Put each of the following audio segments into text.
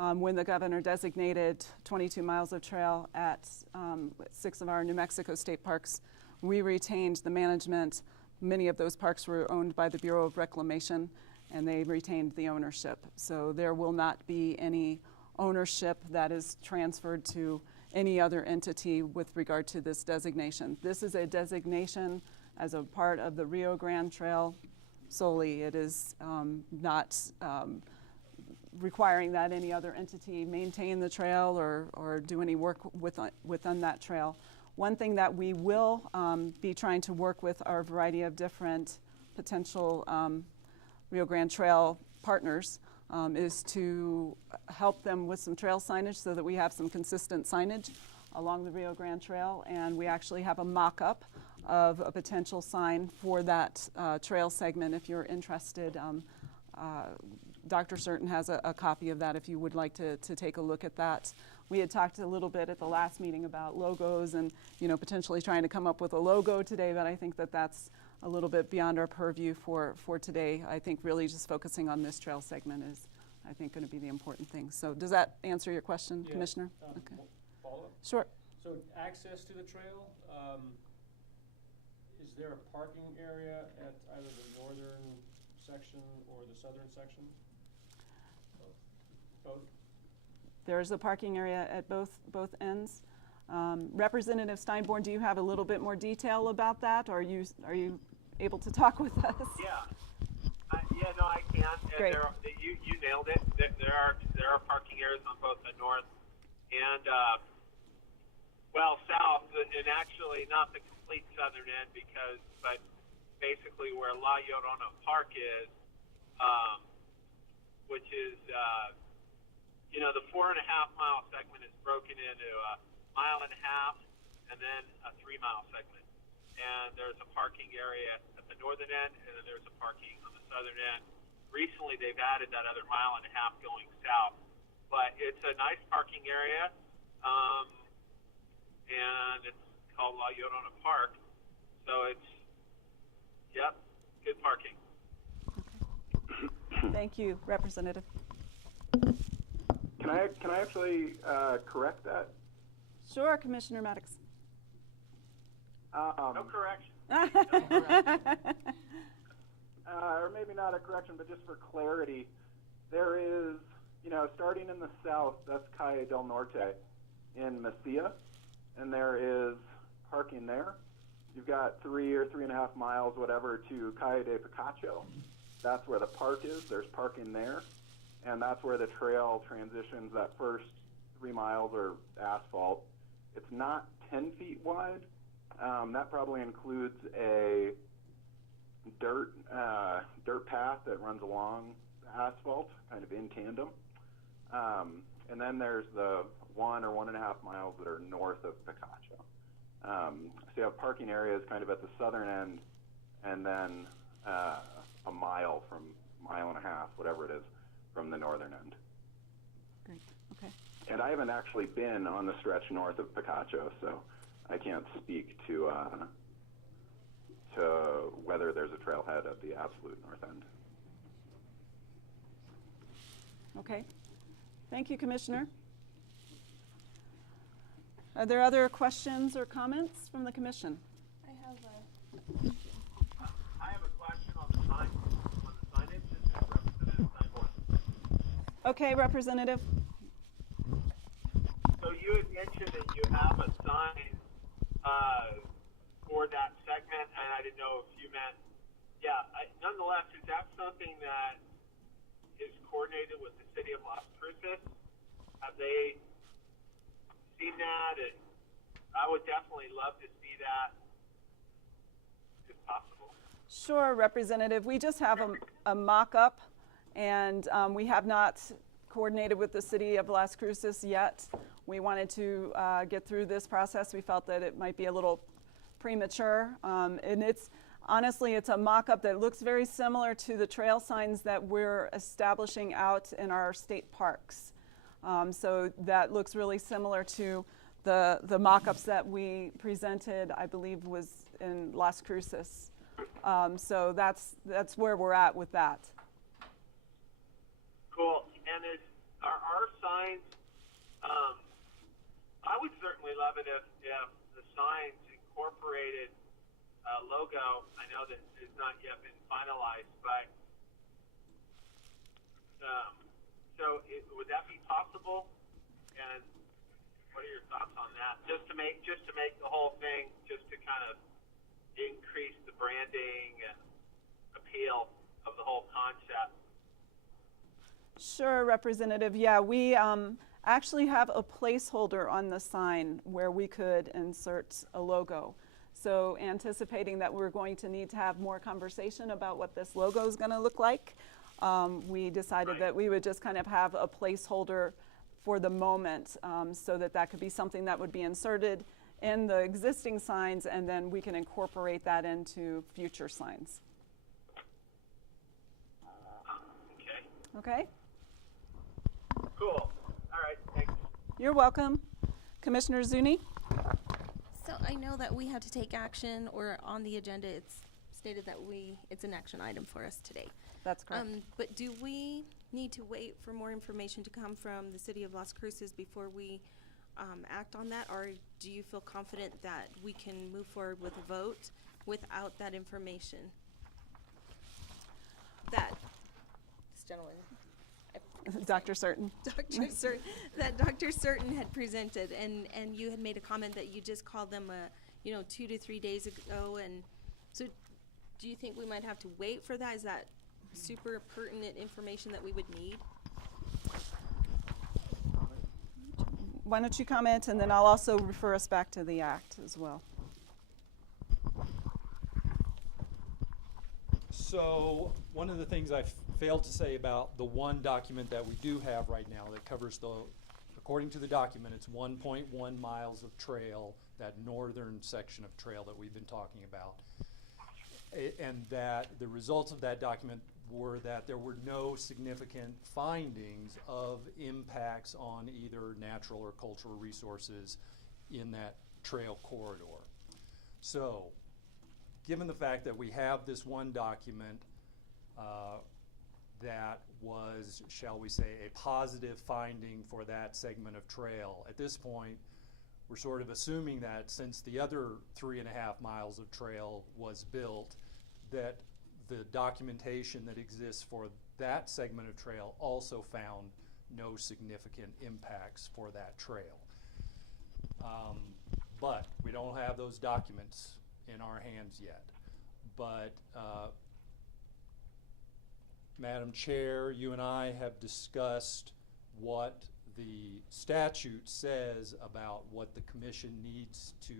when the governor designated 22 miles of trail at 6 of our New Mexico state parks, we retained the management. Many of those parks were owned by the Bureau of Reclamation, and they retained the ownership. So there will not be any ownership that is transferred to any other entity with regard to this designation. This is a designation as a part of the Rio Grande Trail solely. It is not requiring that any other entity maintain the trail or do any work within that trail. One thing that we will be trying to work with are a variety of different potential Rio Grande Trail partners is to help them with some trail signage so that we have some consistent signage along the Rio Grande Trail. And we actually have a mock-up of a potential sign for that trail segment if you're interested. Dr. Certain has a copy of that if you would like to take a look at that. We had talked a little bit at the last meeting about logos and potentially trying to come up with a logo today, but I think that that's a little bit beyond our purview for today. I think really just focusing on this trail segment is, I think, going to be the important thing. So does that answer your question, yeah. Commissioner? Okay. Follow-up? Sure. So access to the trail, is there a parking area at either the northern section or the southern section? Both? There's a parking area at both ends. Representative Steinborn, do you have a little bit more detail about that? Or are you able to talk with us? Yeah. No, I can. And Great. You nailed it. There are parking areas on both the north and south, and actually not the complete southern end but basically where La Llorona Park is, which is the 4.5 mile segment is broken into a 1.5 mile and then a 3 mile segment. And there's a parking area at the northern end, and then there's a parking on the southern end. Recently, they've added that other 1.5 mile going south. But it's a nice parking area, and it's called La Llorona Park. So it's, good parking. Okay. Thank you, Representative. Can I actually correct that? Sure, Commissioner Maddox. No correction. Or maybe not a correction, but just for clarity, there is, starting in the south, that's Calle del Norte in Mesilla, and there is parking there. You've got 3 or 3.5 miles, whatever, to Calle de Picacho. That's where the park is. There's parking there, and that's where the trail transitions. That first 3 miles are asphalt. It's not 10 feet wide. That probably includes a dirt path that runs along the asphalt, kind of in tandem. And then there's the 1 or 1.5 miles that are north of Picacho. So you have parking areas kind of at the southern end, and then a mile from 1.5 miles, whatever it is, from the northern end. Great. Okay. And I haven't actually been on the stretch north of Picacho, so I can't speak to whether there's a trailhead at the absolute north end. Okay. Thank you, Commissioner. Are there other questions or comments from the Commission? I have a question on the signage. This is Representative Steinborn. Okay, Representative. So you had mentioned that you have a sign for that segment, and I didn't know if you meant, nonetheless, is that something that is coordinated with the city of Las Cruces? Have they seen that? And I would definitely love to see that if possible. Sure, Representative. We just have a mock-up, and we have not coordinated with the city of Las Cruces yet. We wanted to get through this process. We felt that it might be a little premature, and honestly, it's a mock-up that looks very similar to the trail signs that we're establishing out in our state parks. So that looks really similar to the mock-ups that we presented, I believe was in Las Cruces. So that's where we're at with that. Cool. And are our signs signs, I would certainly love it if the signs incorporated a logo. I know that it's not yet been finalized, but would that be possible? And what are your thoughts on that? Just to make the whole thing, just to kind of increase the branding and appeal of the whole concept. Sure, Representative. Yeah, we actually have a placeholder on the sign where we could insert a logo. So anticipating that we're going to need to have more conversation about what this logo is going to look like, we decided that we would just kind of have a placeholder for the moment, so that could be something that would be inserted in the existing signs, and then we can incorporate that into future signs. Okay. Okay? Cool. All right. Thanks. You're welcome. Commissioner Zuni? So I know that we have to take action, or on the agenda it's stated that it's an action item for us today. That's correct. But do we need to wait for more information to come from the city of Las Cruces before we act on that? Or do you feel confident that we can move forward with a vote without that information? That this gentleman, Dr. Certain. Dr. Certain had presented, and you had made a comment that you just called them 2 to 3 days ago, and so do you think we might have to wait for that? Is that super pertinent information that we would need? Why don't you comment, and then I'll also refer us back to the act as well. So one of the things I failed to say about the one document that we do have right now that covers according to the document, it's 1.1 miles of trail, that northern section of trail that we've been talking about. And that the results of that document were that there were no significant findings of impacts on either natural or cultural resources in that trail corridor. So, given the fact that we have this one document that was, shall we say, a positive finding for that segment of trail, at this point, we're sort of assuming that since the other 3.5 miles of trail was built, that the documentation that exists for that segment of trail also found no significant impacts for that trail. But we don't have those documents in our hands yet. But Madam Chair, you and I have discussed what the statute says about what the commission needs to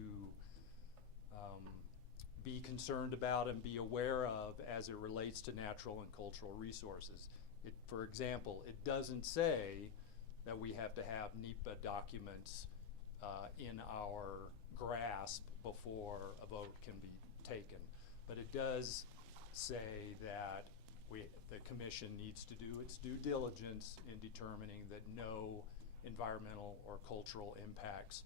be concerned about and be aware of as it relates to natural and cultural resources. For example, it doesn't say that we have to have NEPA documents in our grasp before a vote can be taken. But it does say that the commission needs to do its due diligence in determining that no environmental or cultural impacts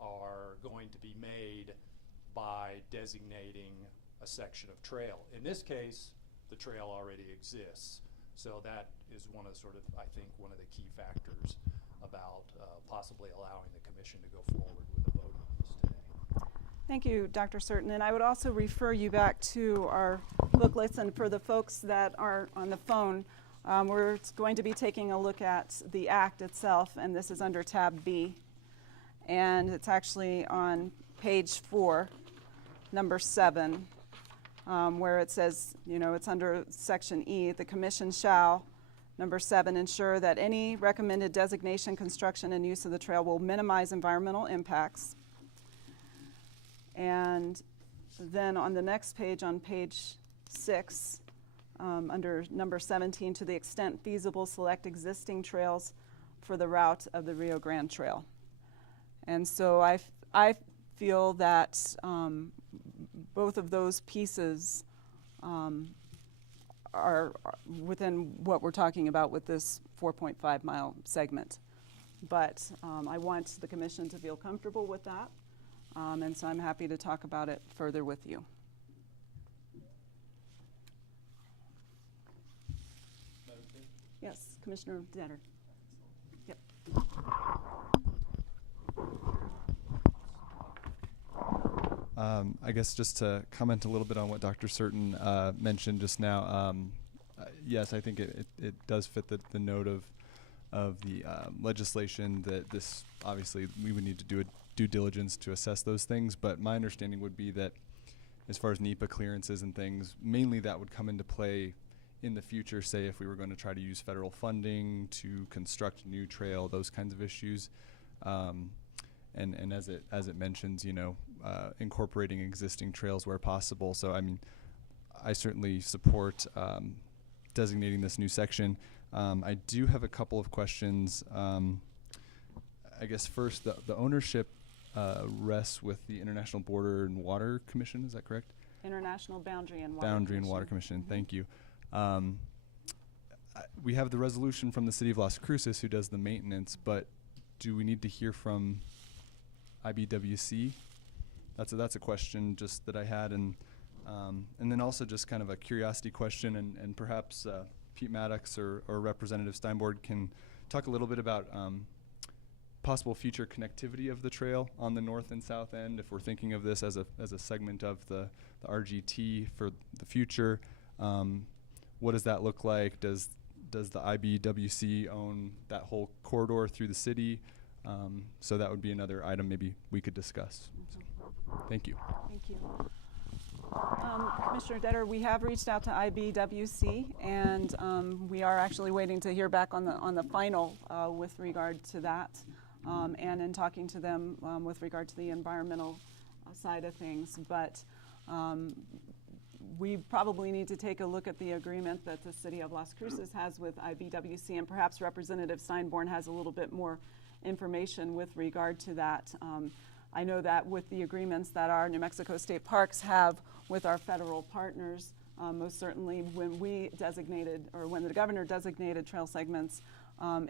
are going to be made by designating a section of trail. In this case, the trail already exists. So that is one of the key factors about possibly allowing the commission to go forward with a vote on this today. Thank you, Dr. Certain. And I would also refer you back to our booklets, and for the folks that are on the phone, we're going to be taking a look at the act itself, and this is under tab B. And it's actually on page 4, number 7, where it says, it's under section E, the commission shall, number 7, ensure that any recommended designation, construction, and use of the trail will minimize environmental impacts. And then on the next page, on page 6, under number 17, to the extent feasible, select existing trails for the route of the Rio Grande Trail. And so I feel that both of those pieces are within what we're talking about with this 4.5 mile segment. But I want the commission to feel comfortable with that. And so I'm happy to talk about it further with you. Yes, Commissioner Danner. Yep. I guess just to comment a little bit on what Dr. Certain mentioned just now. Yes, I think it does fit the note of the legislation that this, obviously we would need to do a due diligence to assess those things, but my understanding would be that as far as NEPA clearances and things, mainly that would come into play in the future, say if we were going to try to use federal funding to construct a new trail, those kinds of issues. And as it mentions, incorporating existing trails where possible. So I mean, I certainly support designating this new section. I do have a couple of questions. I guess first, the ownership rests with the International Border and Water Commission. Is that correct? International Boundary and Water Boundary and Commission. Water Commission. Thank you. We have the resolution from the City of Las Cruces, who does the maintenance, but do we need to hear from IBWC? That's a question just that I had, and then also just kind of a curiosity question, and perhaps Pete Maddox or Representative Steinborg can talk a little bit about possible future connectivity of the trail on the north and south end, if we're thinking of this as a segment of the RGT for the future. What does that look like? Does the IBWC own that whole corridor through the city? So that would be another item maybe we could discuss. So, thank you. Thank you. Commissioner Detter, we have reached out to IBWC, and we are actually waiting to hear back on the final with regard to that, and in talking to them with regard to the environmental side of things. But we probably need to take a look at the agreement that the City of Las Cruces has with IBWC, and perhaps Representative Steinborn has a little bit more information with regard to that. I know that with the agreements that our New Mexico State Parks have with our federal partners, most certainly when we designated, or when the governor designated trail segments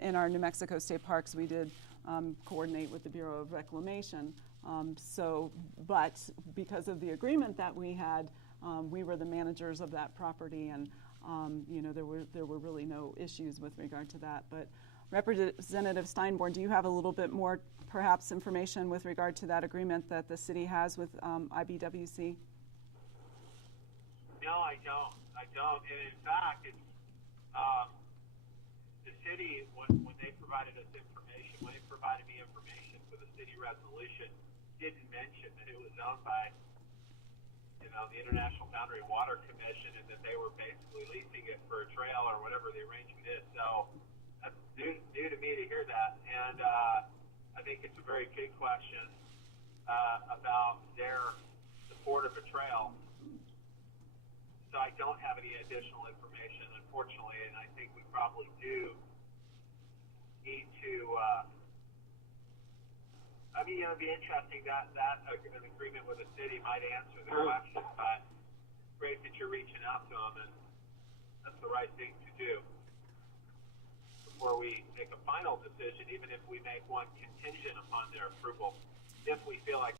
in our New Mexico State Parks, we did coordinate with the Bureau of Reclamation. But because of the agreement that we had, we were the managers of that property, and there were really no issues with regard to that. But Representative Steinborn, do you have a little bit more, perhaps, information with regard to that agreement that the city has with IBWC? No, I don't. And in fact, it's the city, when they provided us information, when they provided me information for the city resolution, didn't mention that it was owned by the International Boundary and Water Commission, and that they were basically leasing it for a trail or whatever the arrangement is. So that's new to me to hear that, and I think it's a very good question about their support of a trail. So I don't have any additional information, unfortunately, and I think we probably do need to. It'd be interesting that an agreement with the city might answer the question, but great that you're reaching out to them, and that's the right thing to do before we make a final decision, even if we make one contingent upon their approval, if we feel like